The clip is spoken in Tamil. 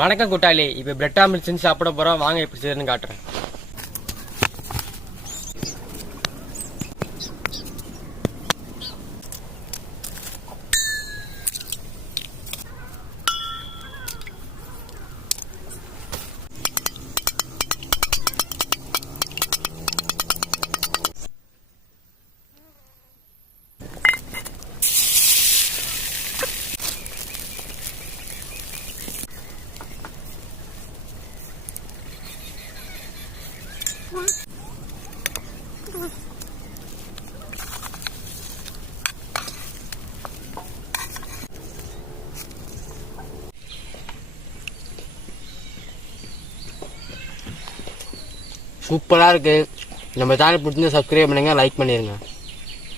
வணக்கம் கூட்டாளி. இப்ப பிரெட் ஆம்லெட் செஞ்சு சாப்பிட போறோம். வாங்க எப்படி செய்யறதுன்னு காட்டுறேன். சூப்பரா இருக்கு. நம்ம சேனல் பிடிச்சிருந்தா சப்ஸ்கிரைப் பண்ணுங்க, லைக் பண்ணிருங்க.